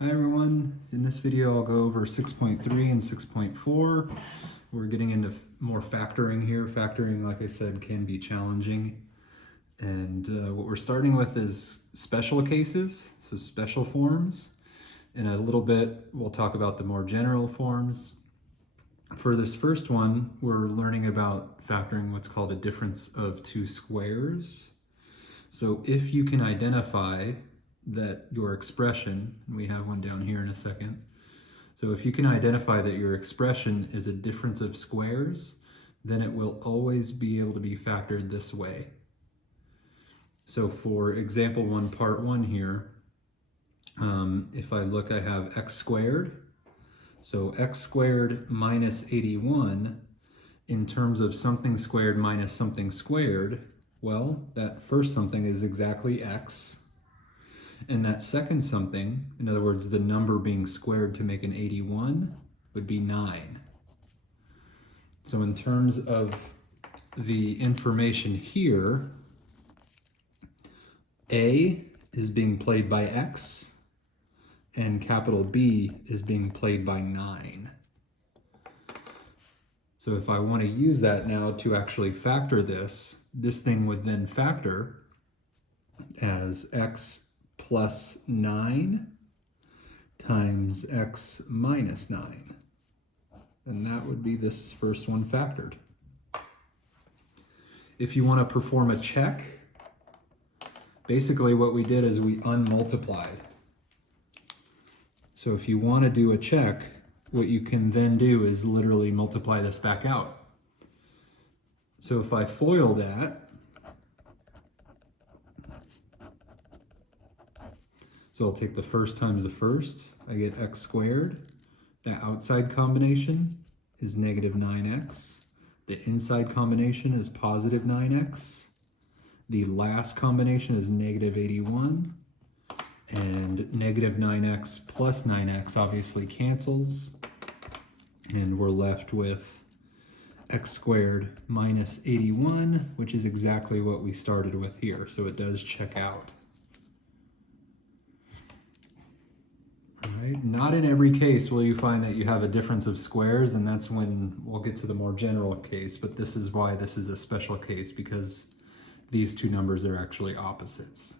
Hi everyone, in this video I'll go over 6.3 and 6.4. We're getting into more factoring here. Factoring, like I said, can be challenging. And what we're starting with is special cases, so special forms. In a little bit we'll talk about the more general forms. For this first one, we're learning about factoring what's called a difference of two squares. So if you can identify that your expression, we have one down here in a second, so if you can identify that your expression is a difference of squares, then it will always be able to be factored this way. So for example 1, part 1 here, if I look, I have x squared. So x squared minus 81, in terms of something squared minus something squared, well, that first something is exactly x. And that second something, in other words, the number being squared to make an 81, would be 9. So in terms of the information here, A is being played by x, and capital B is being played by 9. So if I want to use that now to actually factor this thing would then factor as x plus 9 times x minus 9. And that would be this first one factored. If you want to perform a check, basically what we did is we unmultiplied. So if you want to do a check, what you can then do is literally multiply this back out. So if I FOIL that, so I'll take the first times the first, I get x squared. The outside combination is negative 9x. The inside combination is positive 9x. The last combination is negative 81. And negative 9x plus 9x obviously cancels. And we're left with x squared minus 81, which is exactly what we started with here. So it does check out. Right. Not in every case will you find that you have a difference of squares, and that's when we'll get to the more general case, but this is why this is a special case, because these two numbers are actually opposites.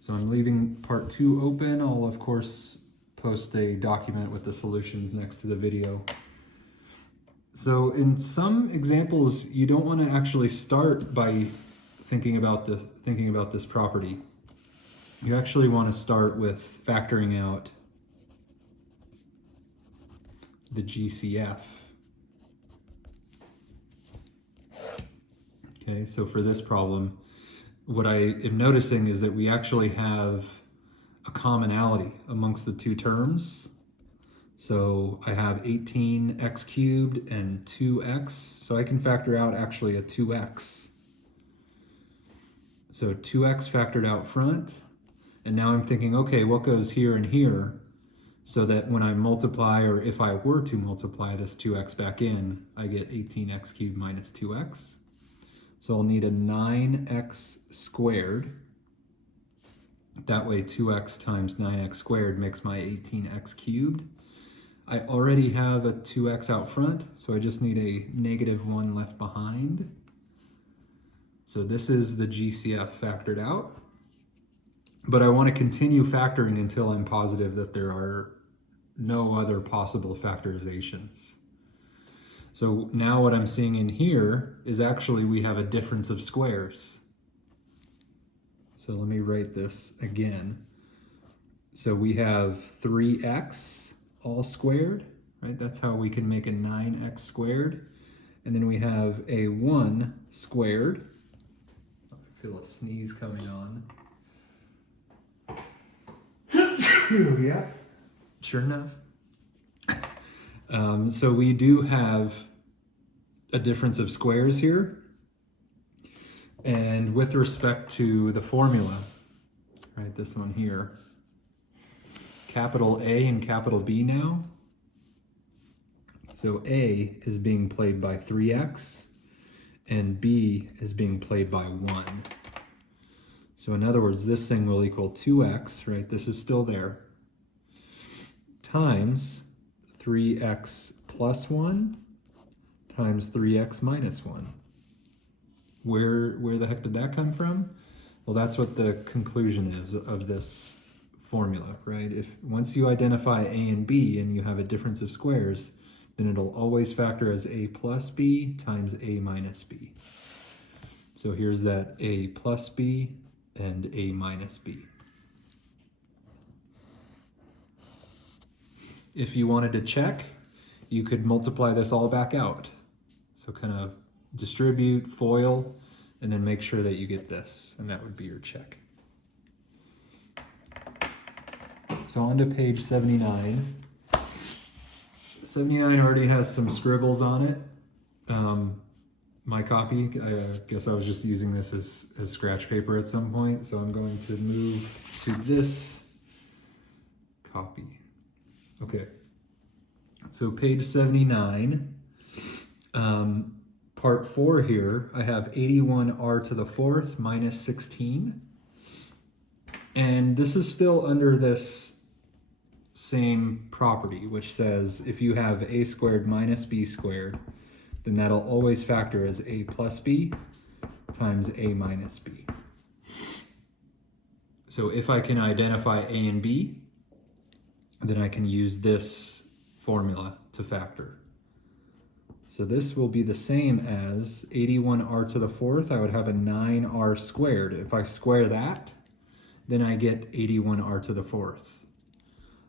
So I'm leaving part 2 open. I'll of course post a document with the solutions next to the video. So in some examples, you don't want to actually start by thinking about this property. You actually want to start with factoring out the GCF. Okay, so for this problem, what I am noticing is that we actually have a commonality amongst the two terms. So I have 18x cubed and 2x, so I can factor out actually a 2x. So 2x factored out front. And now I'm thinking, okay, what goes here and here, so that when I multiply, or if I were to multiply this 2x back in, I get 18x cubed minus 2x. So I'll need a 9x squared. That way 2x times 9x squared makes my 18x cubed. I already have a 2x out front, so I just need a negative 1 left behind. So this is the GCF factored out. But I want to continue factoring until I'm positive that there are no other possible factorizations. So now what I'm seeing in here is actually we have a difference of squares. So let me write this again. So we have 3x all squared, right? That's how we can make a 9x squared. And then we have a 1 squared. I feel a sneeze coming on. Yeah, sure enough. So we do have a difference of squares here. And with respect to the formula, right, this one here, capital A and capital B now. So A is being played by 3x and B is being played by 1. So in other words, this thing will equal 2x, right? This is still there, times 3x plus 1 times 3x minus 1. Where the heck did that come from? Well, that's what the conclusion is of this formula, right? If once you identify a and b and you have a difference of squares, then it'll always factor as a plus b times a minus b. So here's that a plus b and a minus b. If you wanted to check, you could multiply this all back out. So kind of distribute, FOIL, and then make sure that you get this, and that would be your check. So on to page 79. 79 already has some scribbles on it. My copy, I guess I was just using this as scratch paper at some point, so I'm going to move to this copy. Okay, so page 79, part 4 here, I have 81r to the 4th minus 16. And this is still under this same property, which says if you have a squared minus b squared, then that'll always factor as a plus b times a minus b. So if I can identify a and b, then I can use this formula to factor. So this will be the same as 81r to the 4th. I would have a 9r squared. If I square that, then I get 81r to the 4th.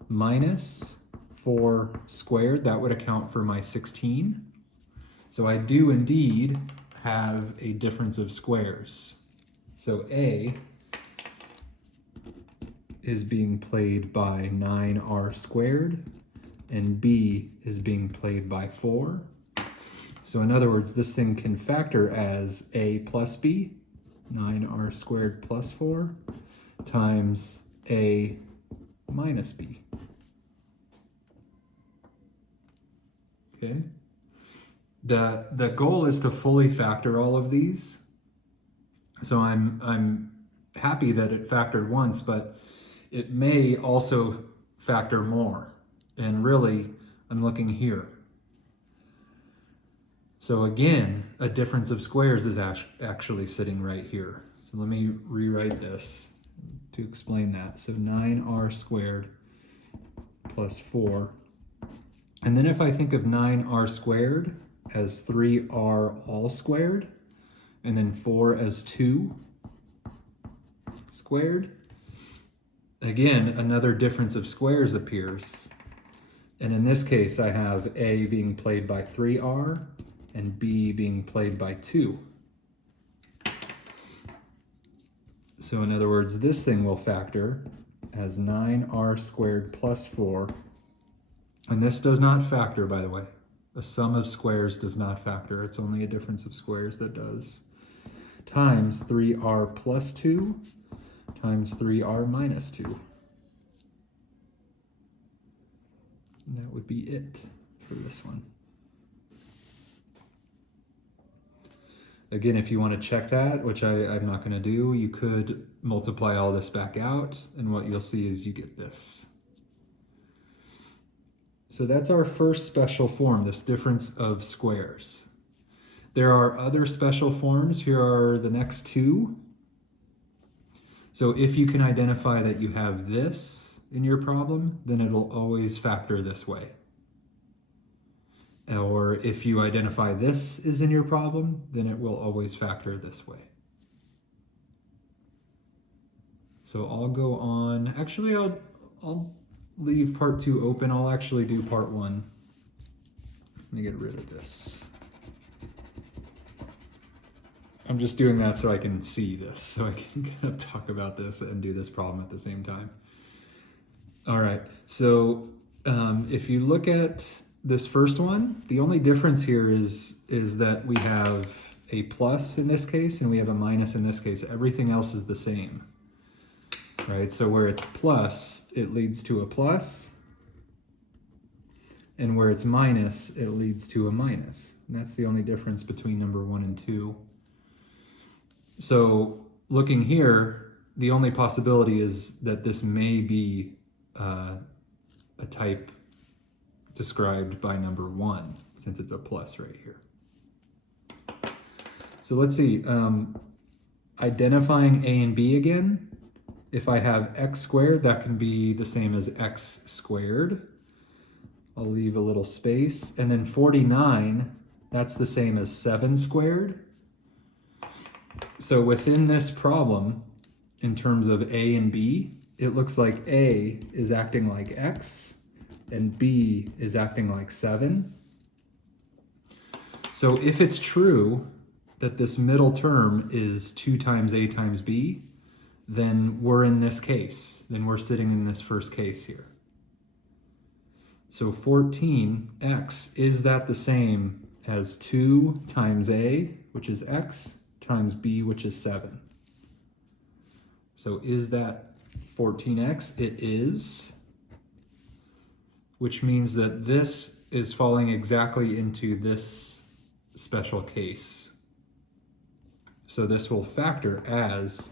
Minus 4 squared, that would account for my 16. So I do indeed have a difference of squares. So A is being played by 9r squared, and B is being played by 4. So in other words, this thing can factor as A plus B, 9r squared plus 4, times A minus B. Okay. The goal is to fully factor all of these. So I'm happy that it factored once, but it may also factor more. And really, I'm looking here. So again, a difference of squares is actually sitting right here. So let me rewrite this to explain that. So 9r squared plus 4. And then if I think of 9r squared as 3r all squared, and then 4 as 2 squared, again, another difference of squares appears. And in this case, I have A being played by 3r and B being played by 2. So in other words, this thing will factor as 9r squared plus 4. And this does not factor, by the way. A sum of squares does not factor. It's only a difference of squares that does. Times 3r plus 2 times 3r minus 2. And that would be it for this one. Again, if you want to check that, which I'm not going to do, you could multiply all this back out, and what you'll see is you get this. So that's our first special form, this difference of squares. There are other special forms. Here are the next two. So if you can identify that you have this in your problem, then it'll always factor this way. Or if you identify this is in your problem, then it will always factor this way. So I'll go on, actually I'll leave part 2 open. I'll actually do part 1. Let me get rid of this. I'm just doing that so I can see this, so I can kind of talk about this and do this problem at the same time. All right, so if you look at this first one, the only difference here is that we have a plus in this case and we have a minus in this case. Everything else is the same, right? So where it's plus, it leads to a plus, and where it's minus, it leads to a minus. And that's the only difference between number 1 and 2. So looking here, the only possibility is that this may be a type described by number 1, since it's a plus right here. So let's see, identifying a and b again. If I have x squared, that can be the same as x squared. I'll leave a little space. And then 49, that's the same as 7 squared. So within this problem, in terms of a and b, it looks like a is acting like x and b is acting like 7. So if it's true that this middle term is 2 times a times b, then we're in this case. Then we're sitting in this first case here. So 14x, is that the same as 2 times a, which is x, times b, which is 7? So is that 14x? It is, which means that this is falling exactly into this special case. So this will factor as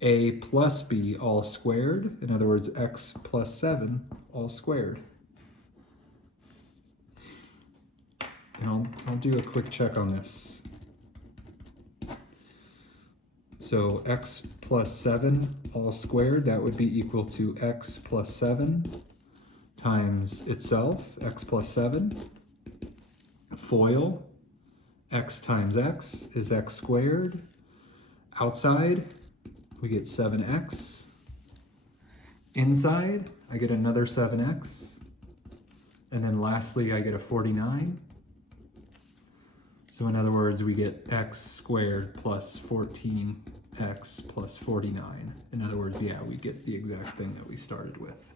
a plus b all squared. In other words, x plus 7 all squared. And I'll do a quick check on this. So x plus 7 all squared, that would be equal to x plus 7 times itself, x plus 7. FOIL, x times x is x squared. Outside, we get 7x. Inside, I get another 7x. And then lastly, I get a 49. So in other words, we get x squared plus 14x plus 49. In other words, yeah, we get the exact thing that we started with.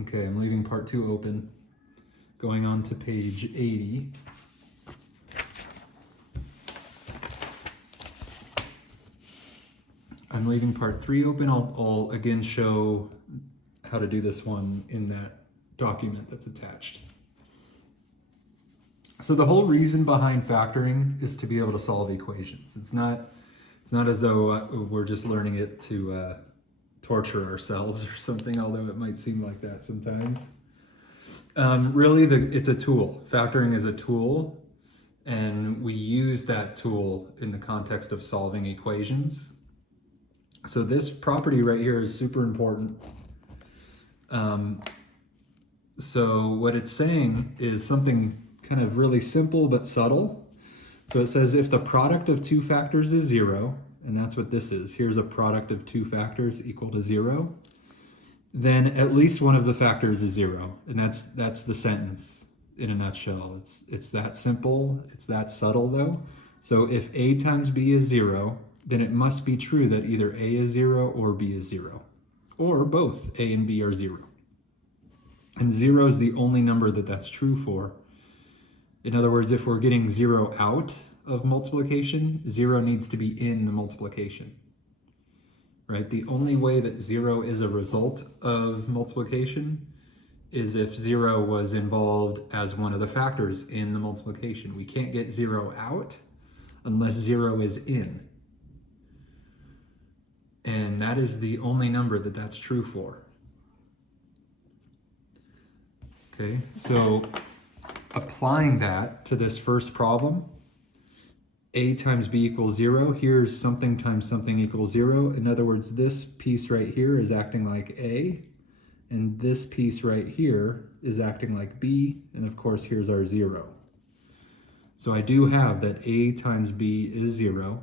Okay, I'm leaving part 2 open. Going on to page 80. I'm leaving part 3 open. I'll again show how to do this one in that document that's attached. So the whole reason behind factoring is to be able to solve equations. It's not as though we're just learning it to torture ourselves or something, although it might seem like that sometimes. Really, it's a tool. Factoring is a tool, and we use that tool in the context of solving equations. So this property right here is super important. So what it's saying is something kind of really simple but subtle. So it says if the product of 2 factors is 0, and that's what this is, here's a product of 2 factors equal to 0, then at least one of the factors is 0. And that's the sentence in a nutshell. It's that simple, it's that subtle though. So if a times b is 0, then it must be true that either a is 0 or b is 0. Or both a and b are 0. And 0 is the only number that that's true for. In other words, if we're getting 0 out of multiplication, 0 needs to be in the multiplication, right? The only way that 0 is a result of multiplication is if 0 was involved as one of the factors in the multiplication. We can't get 0 out unless 0 is in. And that is the only number that that's true for. Okay, so applying that to this first problem, a times b equals 0. Here's something times something equals 0. In other words, this piece right here is acting like a, and this piece right here is acting like b, and of course here's our 0. So I do have that a times b is 0.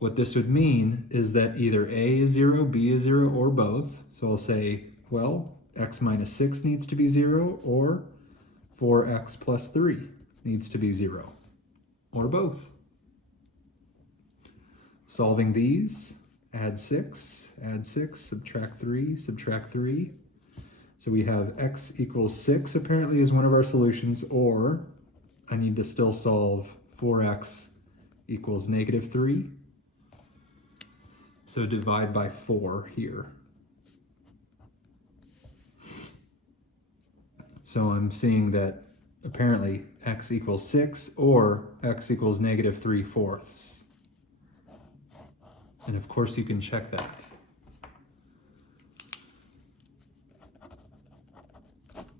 What this would mean is that either a is 0, b is 0, or both. So I'll say, well, x minus 6 needs to be 0, or 4x plus 3 needs to be 0, or both. Solving these, add 6, subtract 3, subtract 3. So we have x equals 6 apparently is one of our solutions, or I need to still solve 4x equals negative 3. So divide by 4 here. So I'm seeing that apparently x equals 6 or x equals negative 3/4. And of course you can check that.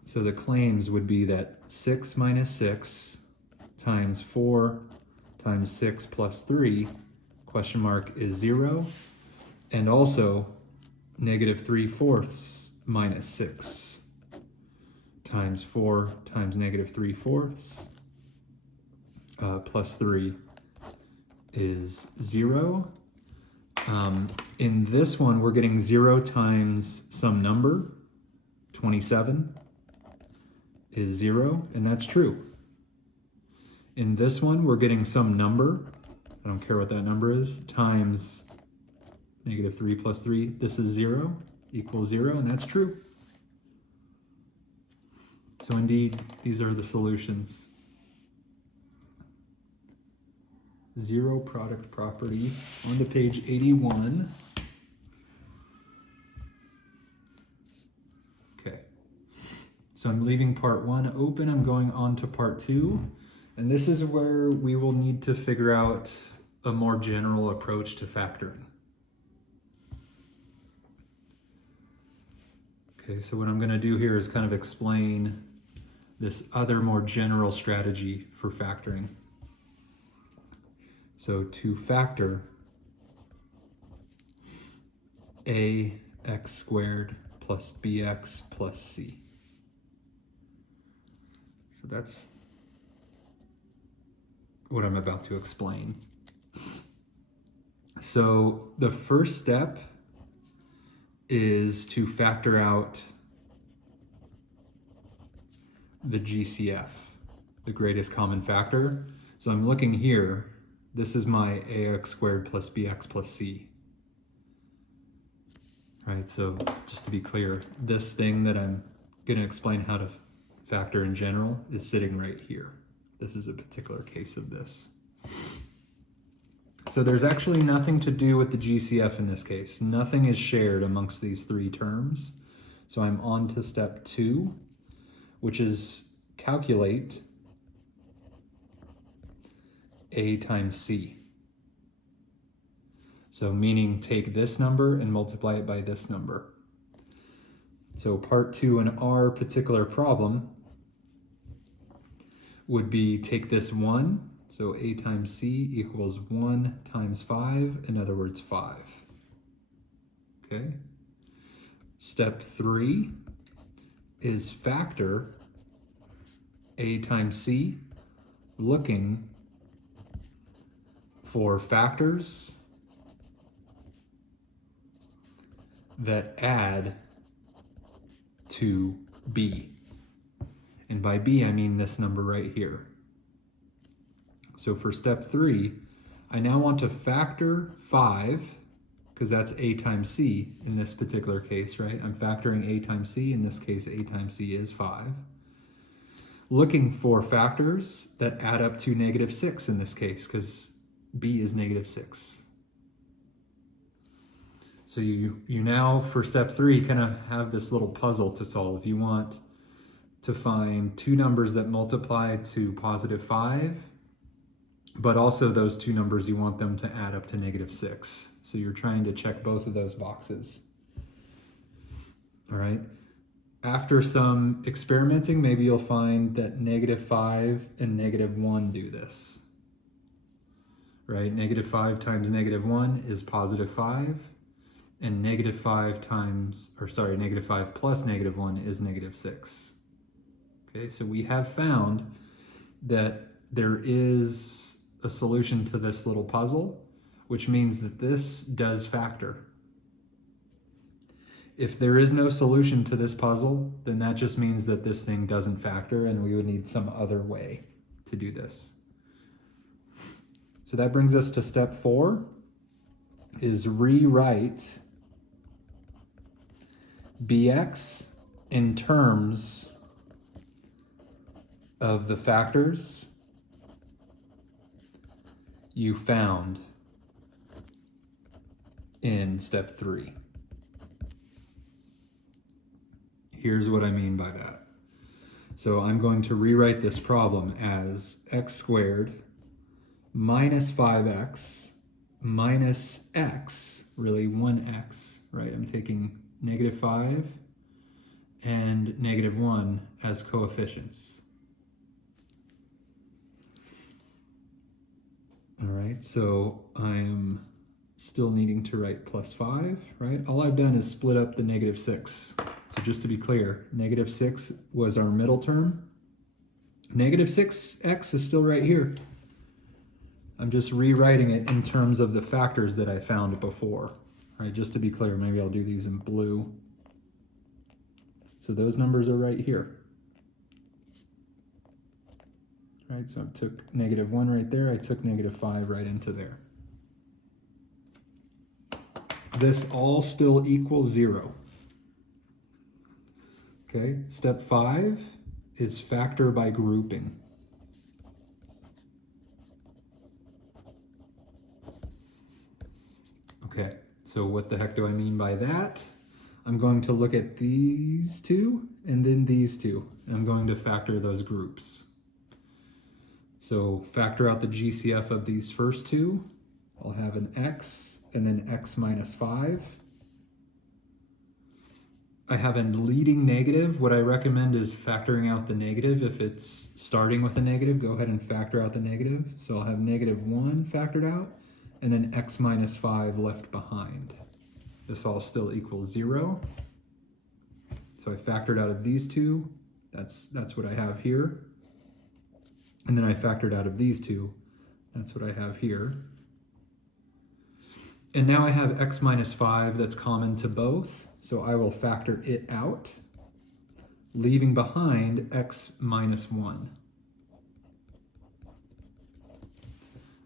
So the claims would be that 6 minus 6 times 4 times 6 plus 3, question mark, is 0. And also negative 3/4 minus 6 times 4 times negative 3/4 plus 3 is 0. In this one, we're getting 0 times some number. 27 is 0, and that's true. In this one, we're getting some number, I don't care what that number is, times negative 3 plus 3. This is 0 equals 0, and that's true. So indeed, these are the solutions. Zero product property. On to page 81. Okay. So I'm leaving part 1 open. I'm going on to part 2. And this is where we will need to figure out a more general approach to factoring. Okay, so what I'm going to do here is kind of explain this other more general strategy for factoring. So to factor ax squared plus bx plus c. So that's what I'm about to explain. So the first step is to factor out the GCF, the greatest common factor. So I'm looking here. This is my ax squared plus bx plus c. Right, so just to be clear, this thing that I'm going to explain how to factor in general is sitting right here. This is a particular case of this. So there's actually nothing to do with the GCF in this case. Nothing is shared amongst these three terms. So I'm on to step 2, which is calculate a times c. So meaning take this number and multiply it by this number. So part 2 in our particular problem would be take this 1, so a times c equals 1 times 5, in other words 5. Okay. Step 3 is factor a times c, looking for factors that add to b. And by b, I mean this number right here. So for step 3, I now want to factor 5, because that's a times c in this particular case, right? I'm factoring a times c. In this case, a times c is 5. Looking for factors that add up to negative 6 in this case, because b is negative 6. So you now, for step 3, kind of have this little puzzle to solve. You want to find two numbers that multiply to positive 5, but also those two numbers, you want them to add up to negative 6. So you're trying to check both of those boxes. All right. After some experimenting, maybe you'll find that negative 5 and negative 1 do this. Right? Negative 5 times negative 1 is positive 5. And negative 5 plus negative 1 is negative 6. Okay, so we have found that there is a solution to this little puzzle, which means that this does factor. If there is no solution to this puzzle, then that just means that this thing doesn't factor, and we would need some other way to do this. So that brings us to step 4, is rewrite bx in terms of the factors you found in step 3. Here's what I mean by that. So I'm going to rewrite this problem as x squared minus 5x minus x, really 1x, right? I'm taking -5 and -1 as coefficients. All right, so I'm still needing to write +5, right? All I've done is split up the -6. So just to be clear, -6 was our middle term. -6x is still right here. I'm just rewriting it in terms of the factors that I found before. All right, just to be clear, maybe I'll do these in blue. So those numbers are right here. Right, so I took -1 right there, I took -5 right into there. This all still equals 0. Okay, step 5 is factor by grouping. Okay, so what the heck do I mean by that? I'm going to look at these two and then these two. And I'm going to factor those groups. So factor out the GCF of these first two. I'll have an x and then x minus 5. I have a leading negative. What I recommend is factoring out the negative. If it's starting with a negative, go ahead and factor out the negative. So I'll have -1 factored out and then x minus 5 left behind. This all still equals 0. So I factored out of these two. That's what I have here. And then I factored out of these two. That's what I have here. And now I have x minus 5 that's common to both. So I will factor it out, leaving behind x minus 1.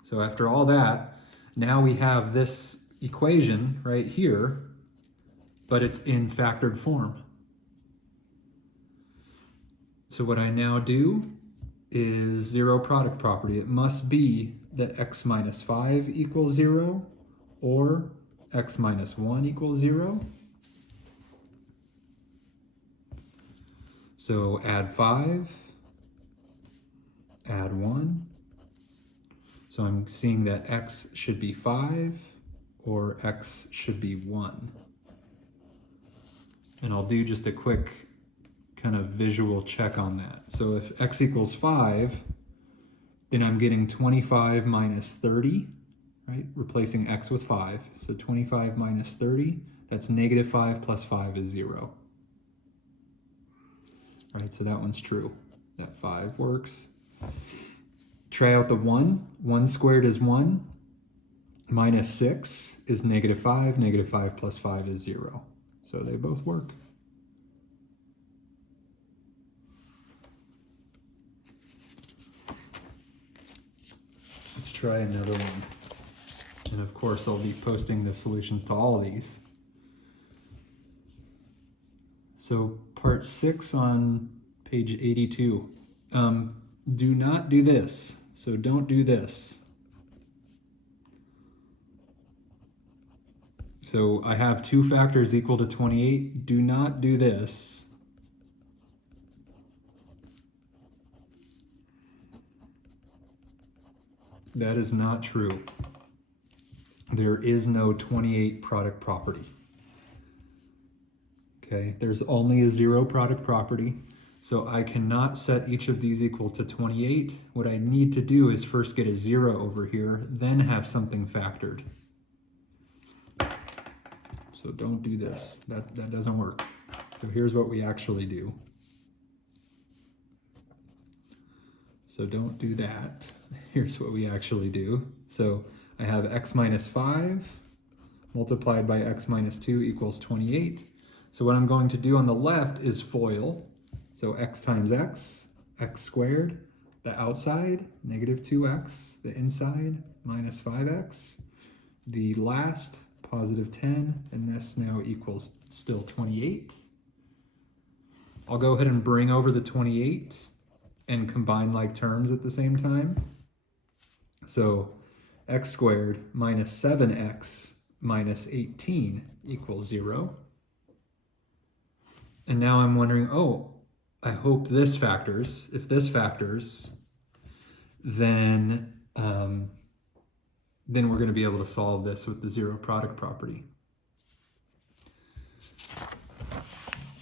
So after all that, now we have this equation right here, but it's in factored form. So what I now do is zero product property. It must be that x minus 5 equals 0 or x minus 1 equals 0. So add 5, add 1. So I'm seeing that x should be 5 or x should be 1. And I'll do just a quick kind of visual check on that. So if x equals 5, then I'm getting 25 minus 30, right? Replacing x with 5. So 25 minus 30, that's -5 plus 5 is 0. Right, so that one's true. That 5 works. Try out the 1. 1 squared is 1. Minus 6 is -5. -5 plus 5 is 0. So they both work. Let's try another one. And of course, I'll be posting the solutions to all of these. So part 6 on page 82. Do not do this. So don't do this. So I have 2 factors equal to 28. Do not do this. That is not true. There is no 28 product property. Okay, there's only a 0 product property. So I cannot set each of these equal to 28. What I need to do is first get a 0 over here, then have something factored. So don't do this. That doesn't work. So here's what we actually do. So don't do that. Here's what we actually do. So I have x minus 5 multiplied by x minus 2 equals 28. So what I'm going to do on the left is FOIL. So x times x, x squared, the outside, -2x, the inside, minus 5x, the last, positive 10, and this now equals still 28. I'll go ahead and bring over the 28 and combine like terms at the same time. So x squared minus 7x minus 18 equals 0. And now I'm wondering, oh, I hope this factors. If this factors, then then we're going to be able to solve this with the zero product property.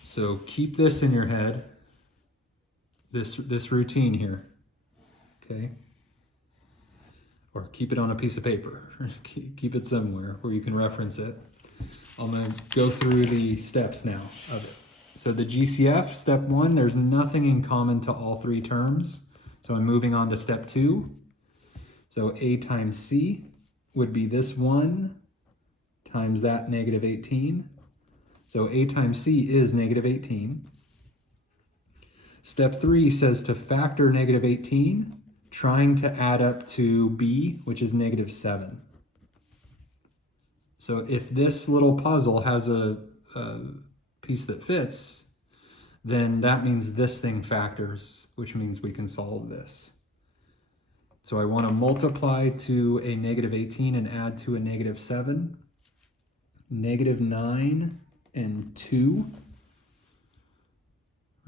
So keep this in your head, this routine here, okay? Or keep it on a piece of paper, keep it somewhere where you can reference it. I'm going to go through the steps now of it. So the GCF, step 1, there's nothing in common to all three terms. So I'm moving on to step 2. So A times C would be this 1 times that negative 18. So A times C is negative 18. Step 3 says to factor negative 18, trying to add up to B, which is negative 7. So if this little puzzle has a piece that fits, then that means this thing factors, which means we can solve this. So I want to multiply to a negative 18 and add to a negative 7. Negative 9 and 2.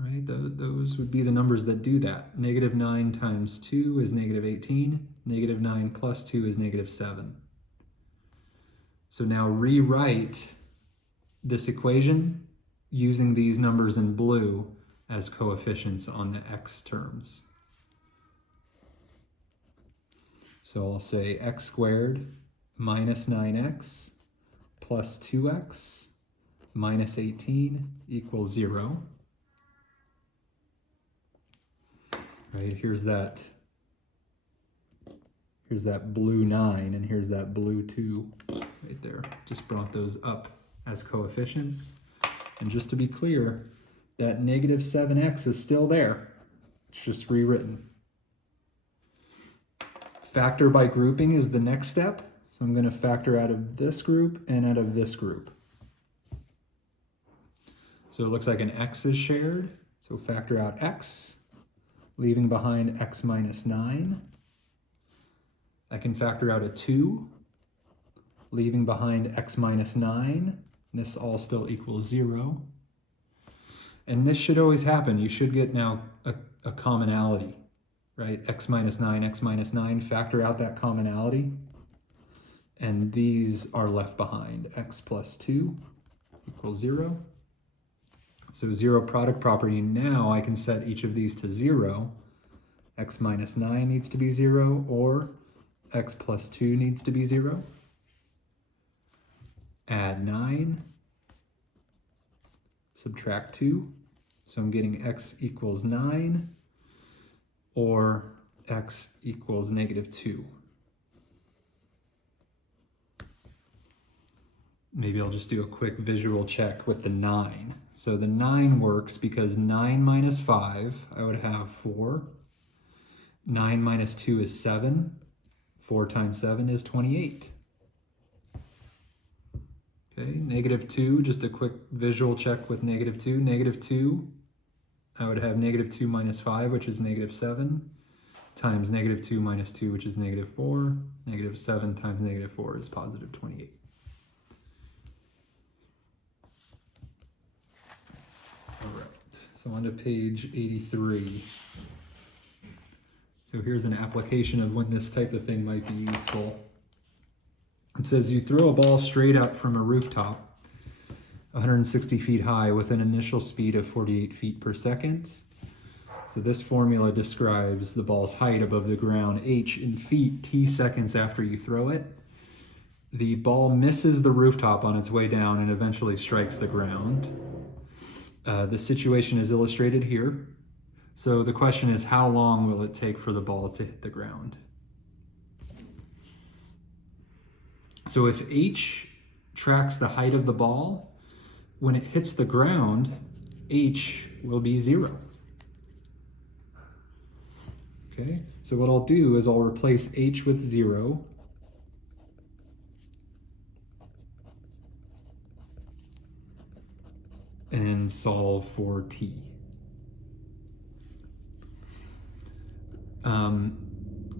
Right, those would be the numbers that do that. Negative 9 times 2 is negative 18. Negative 9 plus 2 is negative 7. So now rewrite this equation using these numbers in blue as coefficients on the x terms. So I'll say x squared minus 9x plus 2x minus 18 equals 0. Right, here's that blue 9 and here's that blue 2 right there. Just brought those up as coefficients. And just to be clear, that negative 7x is still there. It's just rewritten. Factor by grouping is the next step. So I'm going to factor out of this group and out of this group. So it looks like an x is shared. So factor out x, leaving behind x minus 9. I can factor out a 2, leaving behind x minus 9. This all still equals 0. And this should always happen. You should get now a commonality, right? X minus 9, factor out that commonality. And these are left behind. X plus 2 equals 0. So 0 product property, now I can set each of these to 0. X minus 9 needs to be 0, or x plus 2 needs to be 0. Add 9, subtract 2. So I'm getting x equals 9, or x equals negative 2. Maybe I'll just do a quick visual check with the 9. So the 9 works because 9 minus 5, I would have 4. 9 minus 2 is 7. 4 times 7 is 28. Okay, negative 2, just a quick visual check with negative 2. Negative 2, I would have negative 2 minus 5, which is negative 7, times negative 2 minus 2, which is negative 4. Negative 7 times negative 4 is positive 28. All right, so on to page 83. So here's an application of when this type of thing might be useful. It says you throw a ball straight up from a rooftop, 160 feet high with an initial speed of 48 feet per second. So this formula describes the ball's height above the ground, h in feet, t seconds after you throw it. The ball misses the rooftop on its way down and eventually strikes the ground. The situation is illustrated here. So the question is, how long will it take for the ball to hit the ground? So if h tracks the height of the ball, when it hits the ground, h will be 0. Okay, so what I'll do is I'll replace h with 0. And solve for t.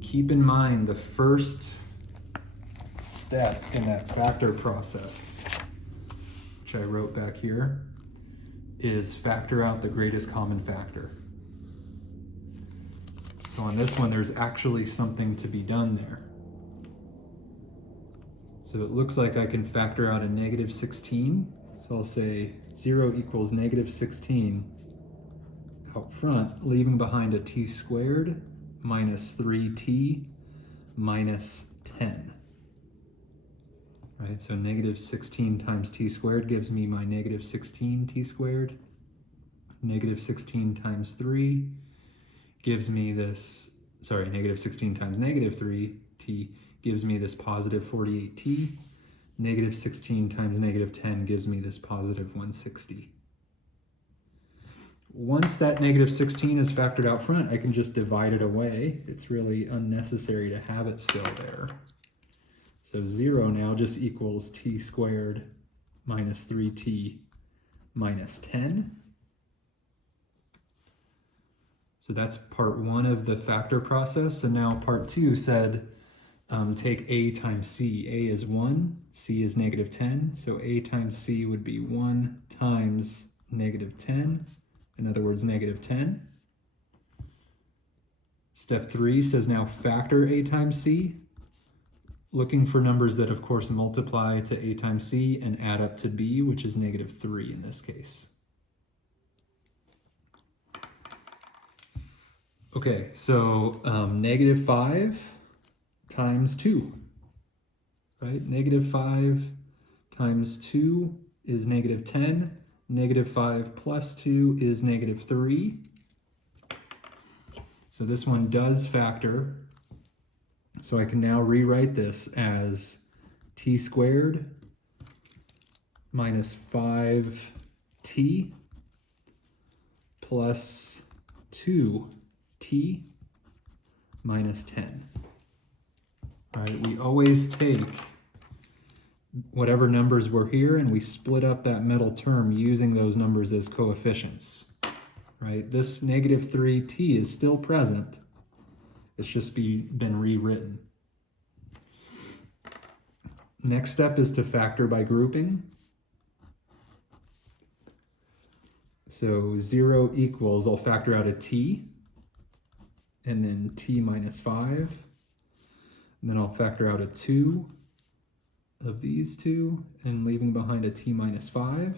Keep in mind the first step in that factor process, which I wrote back here, is factor out the greatest common factor. So on this one, there's actually something to be done there. So it looks like I can factor out a negative 16. So I'll say 0 equals negative 16 out front, leaving behind a t squared minus 3t minus 10. Right, so negative 16 times t squared gives me my negative 16 t squared. Negative 16 times 3 gives me this, sorry, negative 16 times negative 3t gives me this positive 48t. Negative 16 times negative 10 gives me this positive 160. Once that negative 16 is factored out front, I can just divide it away. It's really unnecessary to have it still there. So 0 now just equals t squared minus 3t minus 10. So that's part 1 of the factor process. And now part 2 said take a times c. A is 1, c is negative 10. So a times c would be 1 times negative 10. In other words, negative 10. Step 3 says now factor a times c. Looking for numbers that, of course, multiply to a times c and add up to b, which is negative 3 in this case. Okay, so negative 5 times 2, right? Negative 5 times 2 is negative 10. Negative 5 plus 2 is negative 3. So this one does factor. So I can now rewrite this as t squared minus 5t plus 2t minus 10. All right, we always take whatever numbers were here and we split up that middle term using those numbers as coefficients. Right, this negative 3t is still present. It's just been rewritten. Next step is to factor by grouping. So 0 equals, I'll factor out a t, and then t minus 5. And then I'll factor out a 2 of these two, and leaving behind a t minus 5.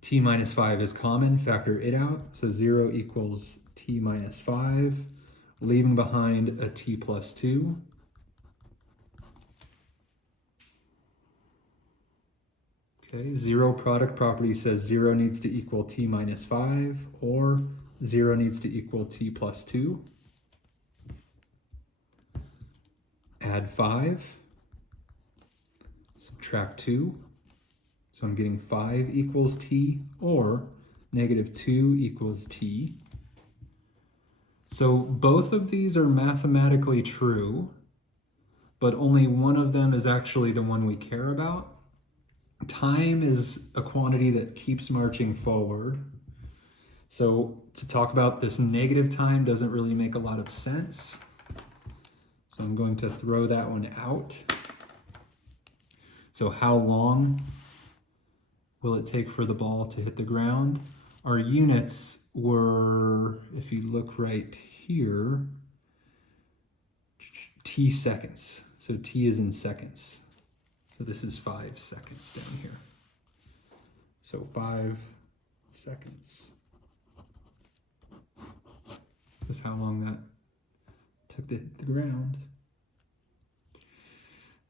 T minus 5 is common, factor it out. So 0 equals t minus 5, leaving behind a t plus 2. Okay, 0 product property says 0 needs to equal t minus 5, or 0 needs to equal t plus 2. Add 5, subtract 2. So I'm getting 5 equals t, or negative 2 equals t. So both of these are mathematically true, but only one of them is actually the one we care about. Time is a quantity that keeps marching forward. So to talk about this negative time doesn't really make a lot of sense. So I'm going to throw that one out. So how long will it take for the ball to hit the ground? Our units were, if you look right here, t seconds. So t is in seconds. So this is 5 seconds down here. So 5 seconds is how long that took to hit the ground.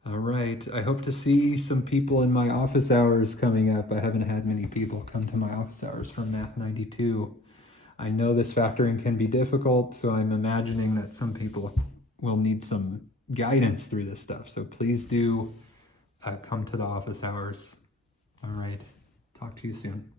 All right, I hope to see some people in my office hours coming up. I haven't had many people come to my office hours for Math 92. I know this factoring can be difficult, so I'm imagining that some people will need some guidance through this stuff. So please do come to the office hours. All right, talk to you soon.